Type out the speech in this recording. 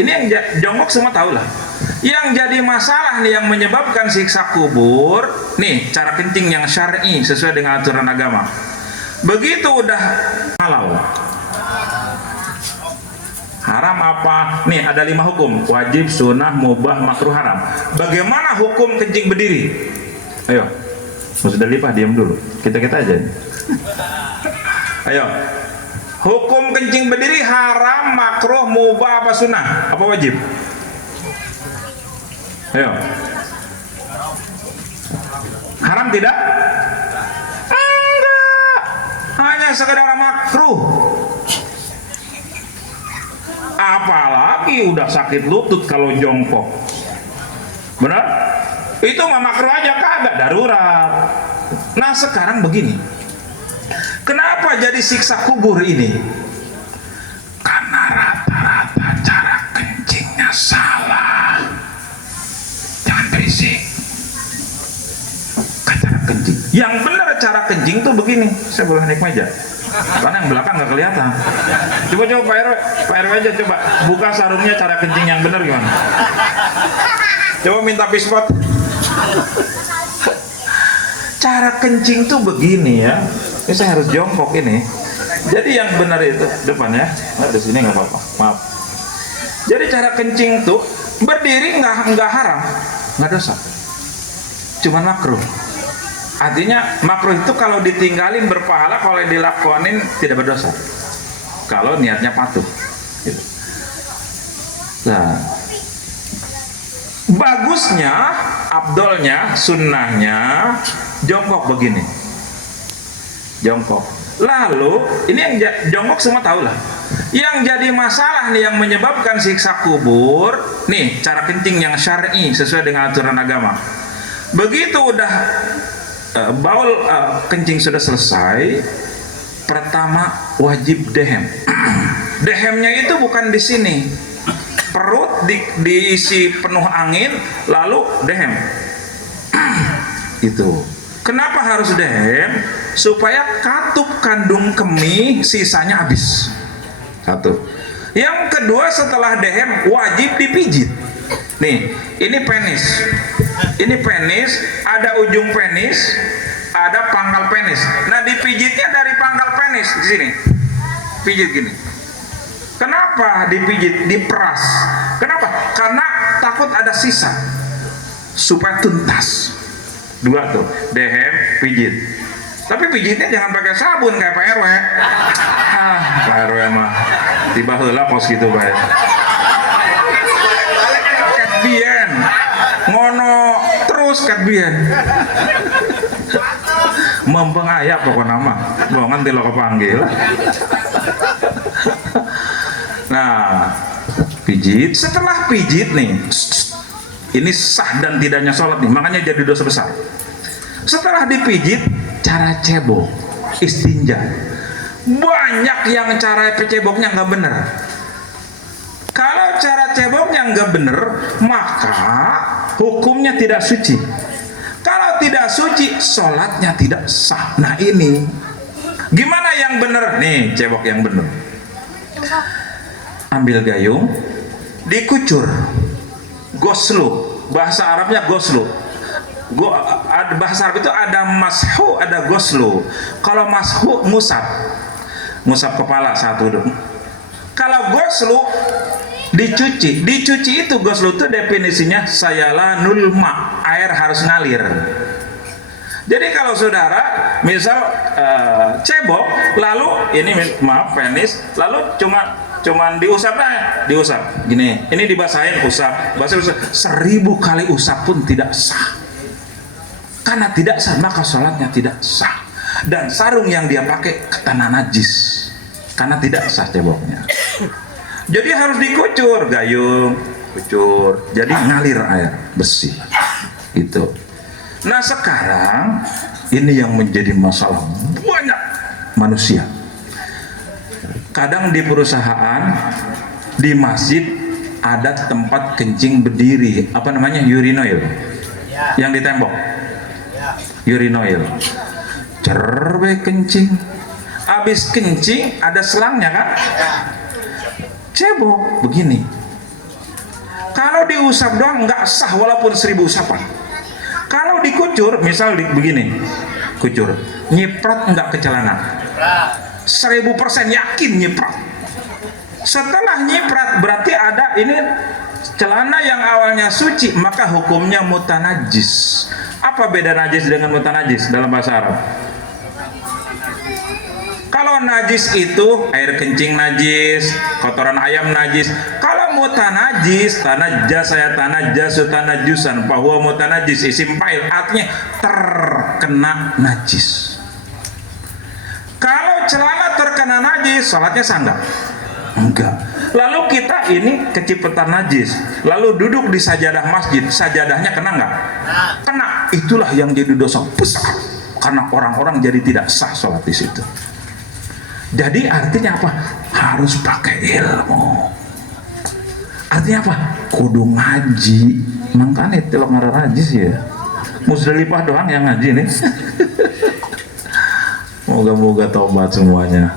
ini yang jongkok semua tahu lah. Yang jadi masalah nih, yang menyebabkan siksa kubur nih, cara kencing yang syar'i sesuai dengan aturan agama. Begitu udah halal, haram apa? Nih ada 5 hukum: wajib, sunnah, mubah, makruh, haram. Bagaimana hukum kencing berdiri? Ayo, sudah lipah, diam dulu. Kita aja. Ayo, hukum kencing berdiri haram, makruh, mubah, apa sunnah, apa wajib? Ayo, haram tidak? Enggak, hanya sekedar makruh. Apalagi udah sakit lutut kalau jongkok, benar? Itu mah makruh aja, kagak darurat. Nah sekarang begini, kenapa jadi siksa kubur ini? Karena rata-rata cara kencingnya salah. Jangan berisik. Cara kencing yang benar, cara kencing tuh begini. Saya boleh naik meja karena yang belakang nggak kelihatan. Coba Pak RW aja coba buka sarungnya, cara kencing yang benar gimana? Coba minta pispot. Cara kencing tuh begini ya. Ini saya harus jongkok ini. Jadi yang benar itu depan ya. Nah, di sini nggak apa-apa. Maaf. Jadi cara kencing tuh berdiri nggak haram, nggak dosa. Cuman makruh. Artinya makruh itu kalau ditinggalin berpahala, kalau dilakonin tidak berdosa. Kalau niatnya patuh. Gitu. Nah, bagusnya, abdolnya, sunnahnya jongkok begini. Jongkok. Lalu ini yang jongkok semua tahu lah. Yang jadi masalah nih, yang menyebabkan siksa kubur nih, cara kencing yang syar'i sesuai dengan aturan agama. Begitu udah baul kencing sudah selesai, pertama wajib dehem. Dehemnya itu bukan di sini, perut diisi penuh angin lalu dehem. Itu kenapa harus dehem? Supaya katup kandung kemih sisanya habis. Satu. Yang kedua, setelah dehem wajib dipijit. Nih, ini penis. Ini penis, ada ujung penis, ada pangkal penis. Nah, dipijitnya dari pangkal penis di sini. Pijit gini. Kenapa dipijit, diperas? Kenapa? Karena takut ada sisa. Supaya tuntas. 2 tuh, dehem, pijit. Tapi pijitnya jangan pakai sabun kayak Pak RW. Pak RW mah tiba heula pos gitu Pak. Kat bien. Ngono terus kat bien. Mempeng ayap pokoknya mah. Mau nganti lo kepanggil. Nah, pijit. Setelah pijit nih, ini sah dan tidaknya sholat nih, makanya jadi dosa besar. Setelah dipijit, cara cebok, istinja. Banyak yang cara ceboknya nggak bener. Kalau cara ceboknya nggak bener, maka hukumnya tidak suci. Kalau tidak suci, sholatnya tidak sah. Nah ini, gimana yang bener? Nih cebok yang bener. Ambil gayung, dikucur, goslu. Bahasa Arabnya goslu. Bahasa Arab itu ada mashu, ada goslu. Kalau mashu, musab kepala satu. Kalau goslu dicuci itu, goslu itu definisinya sayalanul ma, air harus ngalir. Jadi kalau saudara misal cebok, lalu ini maaf penis, lalu cuman diusap gini, ini dibasahin, usap 1000 kali usap pun tidak sah. Karena tidak sah, maka sholatnya tidak sah. Dan sarung yang dia pakai kena najis, karena tidak sah ceboknya. Jadi harus dikucur, gayung, kucur, jadi ngalir air bersih. Itu. Nah sekarang ini yang menjadi masalah banyak manusia. Kadang di perusahaan, di masjid ada tempat kencing berdiri, apa namanya, urinoil, yang di tembok. Urinoil, cerbe kencing, habis kencing ada selangnya kan, cebok begini, Kalau diusap doang nggak sah walaupun 1000 usapan. Kalau dikucur, misal begini, kucur, nyiprat nggak ke celana, 1000% yakin nyiprat. Setelah nyiprat berarti ada ini celana yang awalnya suci, maka hukumnya mutanajis. Apa beda najis dengan mutanajis dalam bahasa Arab? Kalau najis itu air kencing najis, kotoran ayam najis. Kalau mutanajis, tanajas saya tanajasu tanajusan, bahwa mutanajis isim fa'il, artinya terkena najis. Kalau celana terkena najis, salatnya sah enggak? Enggak. Lalu kita ini kecipetan najis, lalu duduk di sajadah masjid, sajadahnya kena enggak? Kena. Itulah yang jadi dosa besar, karena orang-orang jadi tidak sah sholat di situ. Jadi artinya apa? Harus pakai ilmu. Artinya apa? Kudu ngaji. Makanya telok ngara najis ya. Musdalifah doang yang ngaji nih. Moga-moga tobat semuanya.